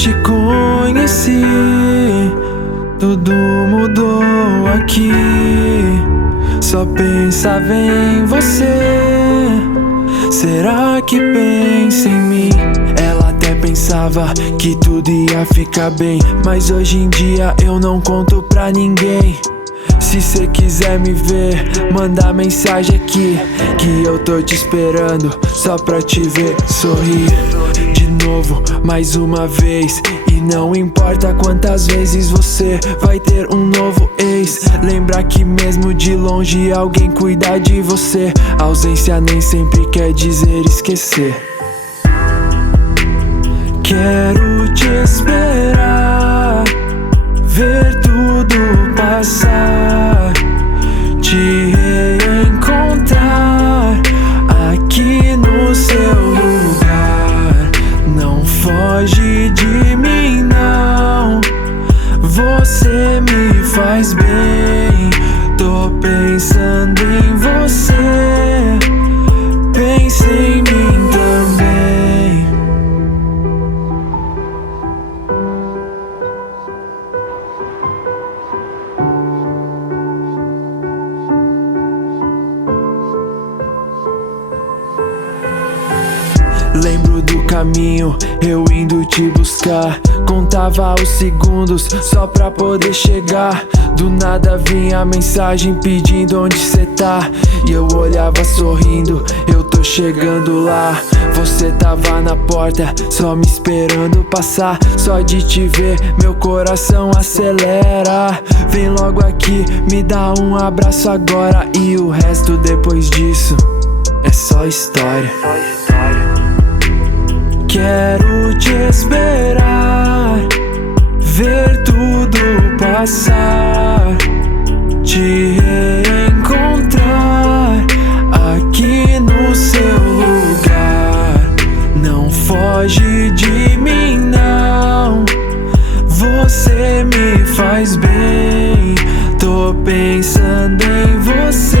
te conheci, tudo mudou aqui. Só pensava em você. Será que pensa em mim? Ela até pensava que tudo ia ficar bem, mas hoje em dia eu não conto pra ninguém. Se cê quiser me ver, manda mensagem aqui, que eu tô te esperando só pra te ver sorrir de novo, mais uma vez. E não importa quantas vezes você vai ter um novo ex, lembra que mesmo de longe alguém cuida de você. Ausência nem sempre quer dizer esquecer. Quero te esperar, ver tudo passar, te reencontrar aqui no seu lugar. Não foge de mim não, você me faz bem. Tô pensando em você, pensa em mim também. Lembro do caminho, eu indo te buscar. Contava os segundos só pra poder chegar. Do nada vinha a mensagem pedindo onde cê tá, e eu olhava sorrindo, eu tô chegando lá. Você tava na porta, só me esperando passar. Só de te ver, meu coração acelera. Vem logo aqui, me dá um abraço agora. E o resto depois disso é só história. Quero te esperar, ver tudo passar, te reencontrar aqui no seu lugar. Não foge de mim não, você me faz bem. Tô pensando em você,